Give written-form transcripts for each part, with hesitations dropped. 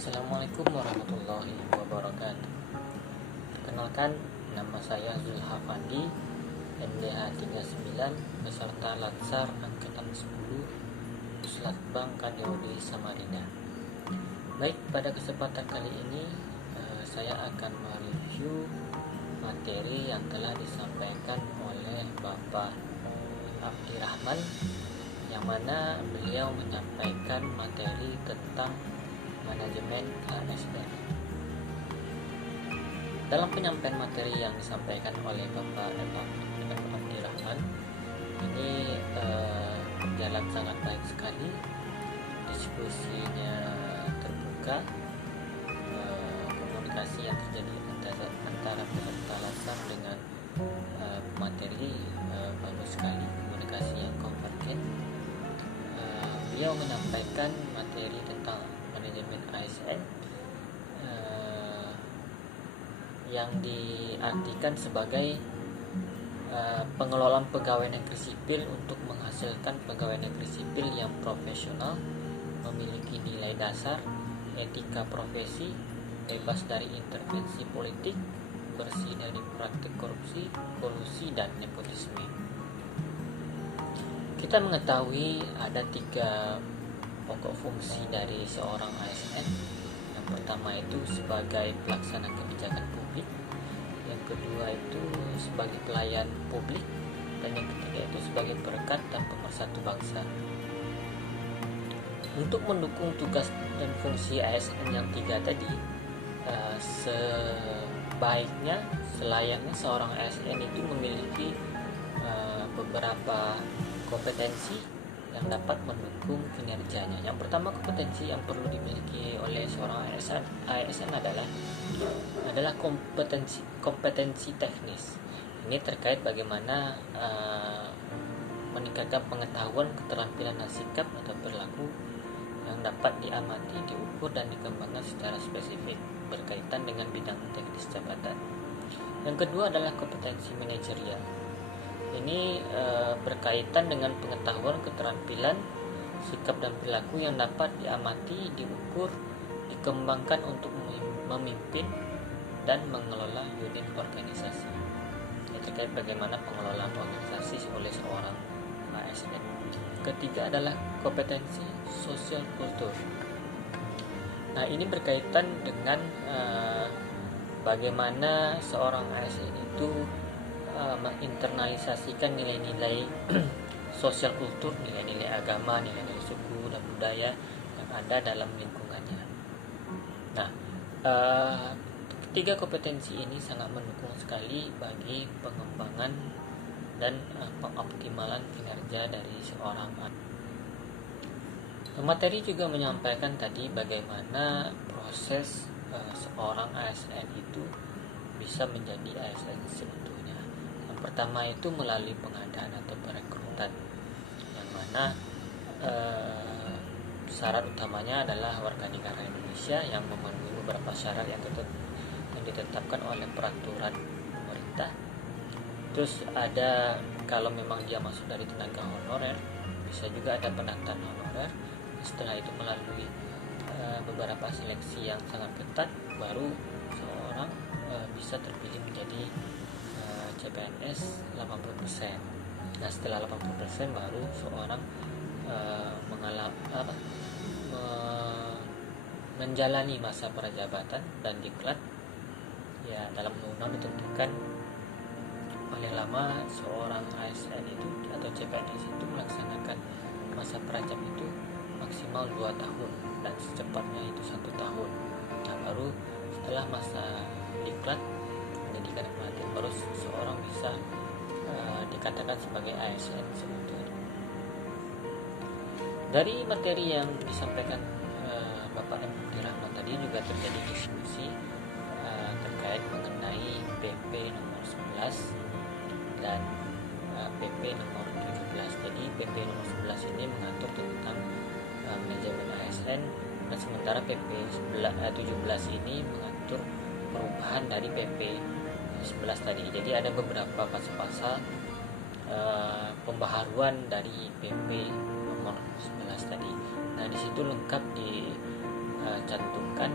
Assalamualaikum warahmatullahi wabarakatuh. Perkenalkan, nama saya Zulhafandi, NDH 39 beserta Latsar Angkatan 10 Puslatbang KDOD Samarinda. Baik, pada kesempatan kali ini saya akan mereview materi yang telah disampaikan oleh Bapak Abdirrahman, yang mana beliau menyampaikan materi tentang manajemen ASN. Dalam penyampaian materi yang disampaikan oleh Bapak Abdirrahman ini berjalan sangat baik sekali, diskusinya terbuka, komunikasi yang terjadi antara peserta Latsar dengan materi bagus sekali, komunikasi yang konvergen. Beliau menyampaikan materi tentang manajemen ASN yang diartikan sebagai pengelolaan pegawai negeri sipil untuk menghasilkan pegawai negeri sipil yang profesional, memiliki nilai dasar, etika profesi, bebas dari intervensi politik, bersih dari praktik korupsi, kolusi, dan nepotisme. Kita mengetahui ada 3 pokok fungsi dari seorang ASN. Yang pertama itu sebagai pelaksana kebijakan publik, yang kedua itu sebagai pelayan publik, dan yang ketiga itu sebagai perekat dan pemersatu bangsa. Untuk mendukung tugas dan fungsi ASN yang 3 tadi, selayaknya seorang ASN itu memiliki beberapa kompetensi yang dapat mendukung kinerjanya. Yang pertama, kompetensi yang perlu dimiliki oleh seorang ASN adalah kompetensi teknis. Ini terkait bagaimana meningkatkan pengetahuan, keterampilan, dan sikap atau perilaku yang dapat diamati, diukur, dan dikembangkan secara spesifik berkaitan dengan bidang teknis jabatan. Yang kedua adalah kompetensi manajerial. Ini berkaitan dengan pengetahuan, keterampilan, sikap, dan perilaku yang dapat diamati, diukur, dikembangkan untuk memimpin dan mengelola unit organisasi. Ini terkait bagaimana pengelolaan organisasi oleh seorang ASN. Ketiga adalah kompetensi sosial kultur. Nah, ini berkaitan dengan bagaimana seorang ASN itu menginternalisasikan nilai-nilai sosial kultur, nilai-nilai agama, nilai-nilai suku dan budaya yang ada dalam lingkungannya. Nah, 3 kompetensi ini sangat mendukung sekali bagi pengembangan dan pengoptimalan kinerja dari seorang ASN. Materi juga menyampaikan tadi bagaimana proses seorang ASN itu bisa menjadi ASN seutuhnya. Pertama itu melalui pengadaan atau perekrutan, yang mana syarat utamanya adalah warga negara Indonesia yang memenuhi beberapa syarat yang ditetapkan oleh peraturan pemerintah. Terus ada, kalau memang dia masuk dari tenaga honorer, bisa juga ada pendaftaran honorer. Setelah itu melalui beberapa seleksi yang sangat ketat, baru seorang bisa terpilih menjadi CPNS 80%. Nah, setelah 80% baru seorang menjalani masa prajabatan dan diklat. Ya, dalam undang-undang ditentukan paling lama seorang ASN itu atau CPNS itu melaksanakan masa prajab itu maksimal 2 tahun dan secepatnya itu 1 tahun. Nah, baru setelah masa diklat pendidikan pelatihan, baru seorang bisa dikatakan sebagai ASN seutuhnya. Dari materi yang disampaikan Bapak Abdirrahman tadi juga terjadi diskusi terkait mengenai PP nomor 11 dan PP nomor 17. Jadi PP nomor 11 ini mengatur tentang manajemen ASN, dan sementara PP 17 ini mengatur perubahan dari PP 11 tadi. Jadi ada beberapa pasal-pasal pembaharuan dari PP nomor 11 tadi. Nah, di situ lengkap dicantumkan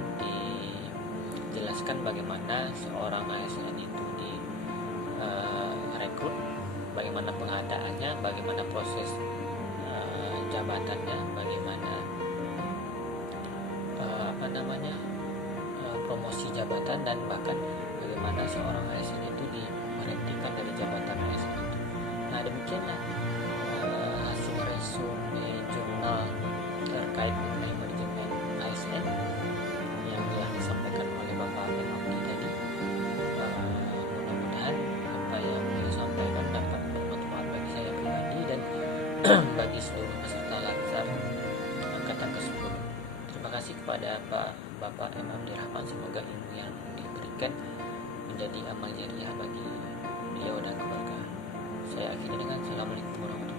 menjelaskan bagaimana seorang ASN itu direkrut, bagaimana pengadaannya, bagaimana proses jabatannya, bagaimana promosi jabatan, dan bahkan bagaimana seorang ASN itu diberhentikan dari jabatan ASN itu. Nah, demikianlah hasil resume jurnal terkait mengenai manajemen ASN yang telah disampaikan oleh Bapak Abdi tadi. Mudah-mudahan apa yang beliau sampaikan dapat bermanfaat bagi saya pribadi dan bagi seluruh peserta latsar angkatan ke-10. Terima kasih kepada Bapak M. Abdi Rahman. Semoga ilmu yang diberikan menjadi amal jariah bagi beliau dan keluarga. Saya akhiri dengan Assalamualaikum warahmatullahi wabarakatuh.